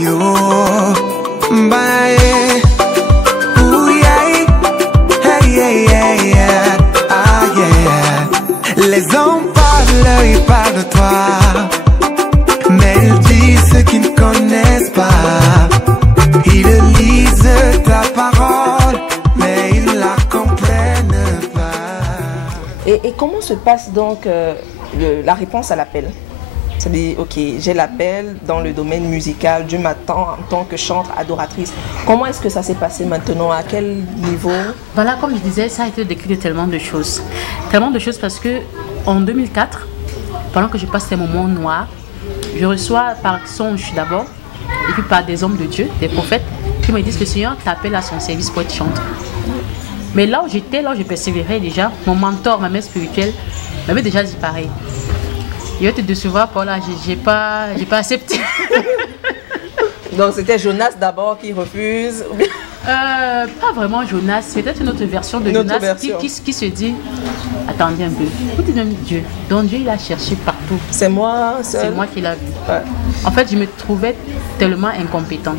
yo. Bye. Ooh, yeah. Hey, yeah, yeah, yeah. Ah, yeah. Les hommes parlent, ils parlent de toi. Mais ils disent ce qu'ils ne connaissent pas. Ils lisent ta parole, mais ils la comprennent pas. Et comment se passe donc la réponse à l'appel? C'est-à-dire, ok, j'ai l'appel dans le domaine musical, Dieu m'attend en tant que chantre, adoratrice. Comment est-ce que ça s'est passé maintenant? À quel niveau? Voilà, comme je disais, ça a été décrit de tellement de choses. Tellement de choses parce que en 2004, pendant que je passe ces moments noirs, je reçois par songe d'abord, et puis par des hommes de Dieu, des prophètes, qui me disent que le Seigneur t'appelle à son service pour être chanteur. Mais là où j'étais, là où je persévérais déjà, mon mentor, ma mère spirituelle, m'avait déjà dit pareil. Je vais te décevoir, Paula, j'ai pas accepté. Donc c'était Jonas d'abord qui refuse? Pas vraiment Jonas, c'est peut-être une autre version de Jonas qui se dit, attendez un peu, écoutez même Dieu. Donc Dieu il a cherché partout. C'est moi seul. C'est moi qui l'a vu. Ouais. En fait, je me trouvais tellement incompétent.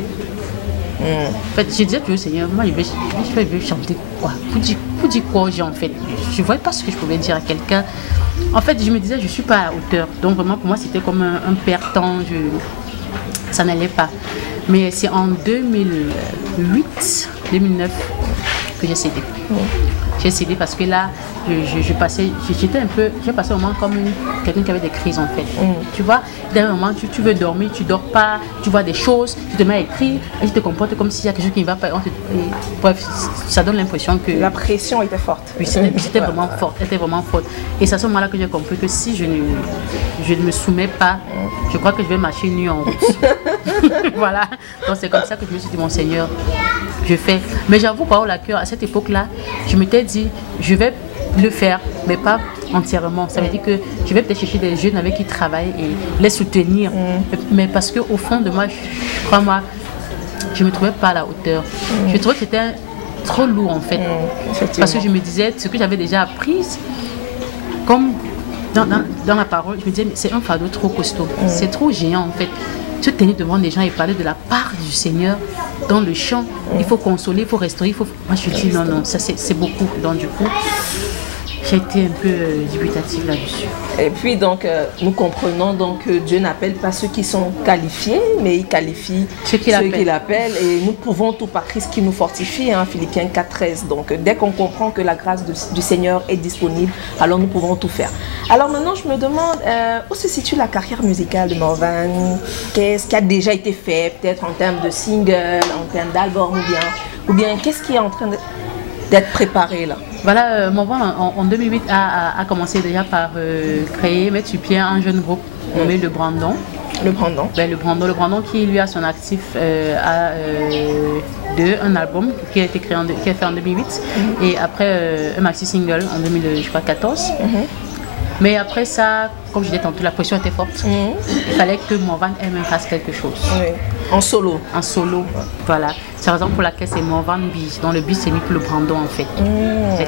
En fait, je disais toujours, Seigneur, moi je vais chanter quoi? Vous dites quoi aux gens en fait? Je ne voyais pas ce que je pouvais dire à quelqu'un. En fait, je me disais, je ne suis pas à la hauteur. Donc vraiment, pour moi, c'était comme un perdant. Ça n'allait pas. Mais c'est en 2008, 2009 que j'ai cédé. J'ai cédé parce que là, j'ai passé un moment comme quelqu'un qui avait des crises en fait. Tu vois, d'un moment, tu veux dormir, tu dors pas, tu vois des choses, tu te mets à écrire, et tu te comportes comme s'il y a quelque chose qui ne va pas. Bref, ça donne l'impression que... La pression était forte. Oui, c'était vraiment forte, était vraiment forte. Et c'est à ce moment-là que j'ai compris que si je ne me soumets pas, je crois que je vais marcher nu en route. Voilà. Donc c'est comme ça que je me suis dit, mon Seigneur, je fais. Mais j'avoue, par la cœur, à cette époque-là, je m'étais dit, je vais le faire, mais pas entièrement. Ça veut dire que je vais peut-être chercher des jeunes avec qui travailler et les soutenir. Mais parce qu'au fond de moi, crois-moi, je ne me trouvais pas à la hauteur. Je trouvais que c'était trop lourd en fait. Parce que je me disais, ce que j'avais déjà appris, comme dans la parole, je me disais, c'est un fardeau trop costaud. C'est trop géant en fait. Se tenir devant des gens et parler de la part du Seigneur dans le chant, il faut consoler, il faut restaurer, Moi je dis non, ça c'est beaucoup. Donc du coup, j'ai été un peu dubitative là-dessus. Et puis donc, nous comprenons donc que Dieu n'appelle pas ceux qui sont qualifiés, mais il qualifie ceux qu'il appelle. Et nous pouvons tout par Christ qui nous fortifie, hein, Philippiens 4,13. Donc dès qu'on comprend que la grâce du Seigneur est disponible, alors nous pouvons tout faire. Alors maintenant, je me demande, où se situe la carrière musicale de Morvan? Qu'est-ce qui a déjà été fait, peut-être en termes de single, en termes d'album, ou bien qu'est-ce qui est en train d'être préparé là? Voilà, Morvan en 2008 a commencé déjà par mettre sur pied un jeune groupe nommé Le Brandon. Le Brandon. Ben, le Brandon qui lui a son actif un album qui a été créé qui a fait en 2008 et après un maxi single en 2014. Mais après ça, comme je disais tantôt, la pression était forte. Il fallait que Morvan elle-même fasse quelque chose. Oui. En solo. En solo, voilà. C'est la raison pour laquelle c'est Morvan lui. Dans le but, c'est lui pour Le Brandon en fait.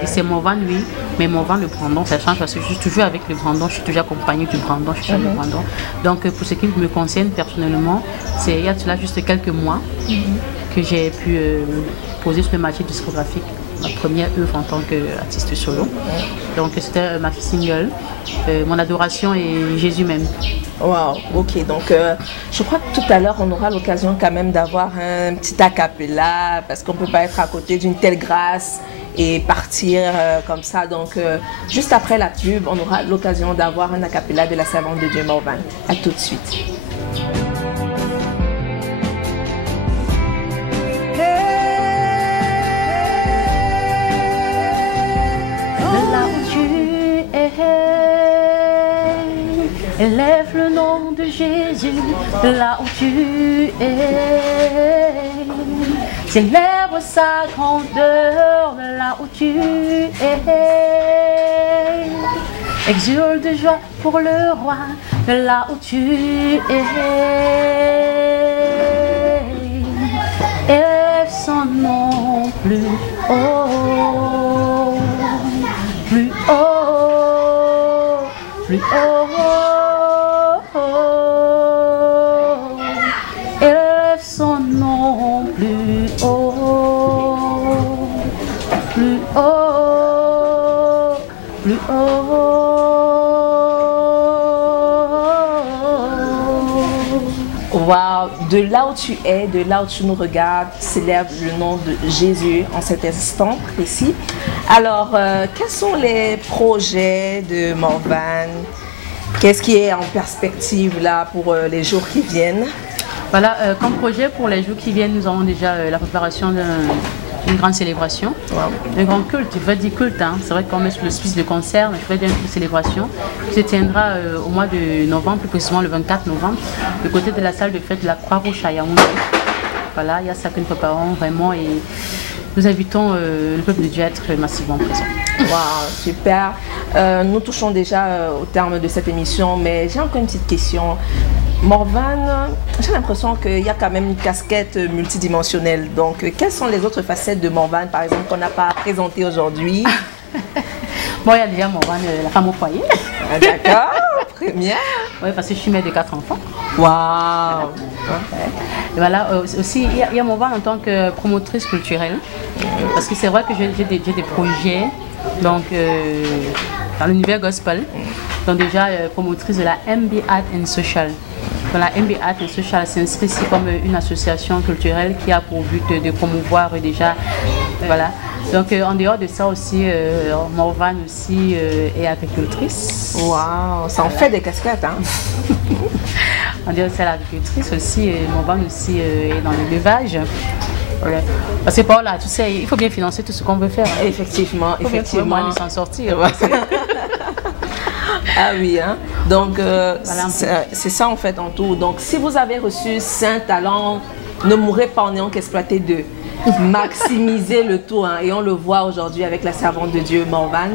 C'est Morvan lui, mais Morvan Le Brandon, ça change parce que je suis toujours avec Le Brandon, je suis toujours accompagnée du Brandon, je suis Le Brandon. Donc pour ce qui me concerne personnellement, c'est il y a cela juste quelques mois que j'ai pu poser sur le marché discographique ma première œuvre en tant qu'artiste solo. Donc c'était un maxi single. Mon adoration est Jésus même. Wow, ok, donc je crois que tout à l'heure on aura l'occasion quand même d'avoir un petit a cappella parce qu'on ne peut pas être à côté d'une telle grâce et partir comme ça. Donc juste après la pub, on aura l'occasion d'avoir un a cappella de la servante de Dieu Morvan. À tout de suite. Élève le nom de Jésus là où tu es. Célèbre sa grandeur là où tu es. Exulte de joie pour le roi là où tu es. Élève son nom plus haut, plus haut, plus haut. Élève haut, plus haut. Wow, de là où tu es, de là où tu nous regardes, célèbre le nom de Jésus en cet instant précis. Alors, quels sont les projets de Morvan? Qu'est-ce qui est en perspective là pour les jours qui viennent? Voilà, comme projet pour les jours qui viennent, nous avons déjà la préparation d'une grande célébration, un grand culte, je vais dire culte, hein. C'est vrai qu'on met sur le spice de concert, mais je vais dire une célébration qui se tiendra au mois de novembre, plus précisément le 24 novembre, de côté de la salle de fête de la Croix-Rouge à Yaoundé. Voilà, il y a ça que nous préparons vraiment et nous invitons le peuple de Dieu à être massivement présent. Wow, super. Nous touchons déjà au terme de cette émission, mais j'ai encore une petite question. Morvan, j'ai l'impression qu'il y a quand même une casquette multidimensionnelle. Donc, quelles sont les autres facettes de Morvan, par exemple, qu'on n'a pas présentées aujourd'hui? Bon, il y a déjà Morvan, la femme au foyer. Ah, d'accord, première. Oui, parce que je suis mère de 4 enfants. Waouh. Et voilà, aussi, il y a Morvan en tant que promotrice culturelle. Parce que c'est vrai que j'ai des projets donc, dans l'univers gospel. Donc déjà promotrice de la MB Art and Social. Donc, la MB Art and Social s'inscrit ici comme une association culturelle qui a pour but de promouvoir déjà, voilà. Donc en dehors de ça aussi, Morvan aussi est agricultrice. Waouh, ça en fait des casquettes, hein. On dirait que c'est l'agricultrice aussi, Morvan aussi est dans l'élevage. Voilà. Parce que par là, tu sais, il faut bien financer tout ce qu'on veut faire. Hein. Effectivement, effectivement. Pour s'en sortir. Ah oui, hein. Donc voilà, c'est ça en fait en tout. Donc si vous avez reçu 5 talents, ne mourrez pas en ayant qu'exploiter 2. Maximisez le tout, hein, et on le voit aujourd'hui avec la servante de Dieu Morvan.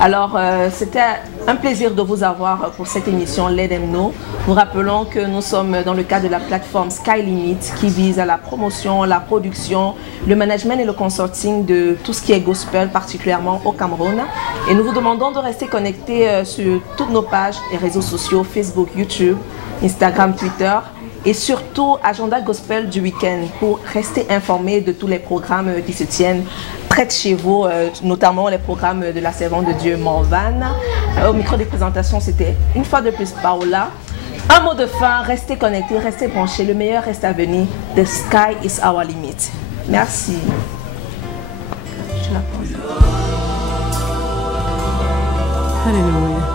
Alors c'était un plaisir de vous avoir pour cette émission Let Them Know. Nous rappelons que nous sommes dans le cadre de la plateforme Sky Limit qui vise à la promotion, la production, le management et le consulting de tout ce qui est gospel, particulièrement au Cameroun. Et nous vous demandons de rester connectés sur toutes nos pages et réseaux sociaux, Facebook, YouTube, Instagram, Twitter. Et surtout, Agenda Gospel du week-end pour rester informé de tous les programmes qui se tiennent près de chez vous, notamment les programmes de la servante de Dieu Morvan. Au micro des présentations, c'était une fois de plus Paola. Un mot de fin, restez connectés, restez branchés. Le meilleur reste à venir. The sky is our limit. Merci. Je la pose. Alléluia.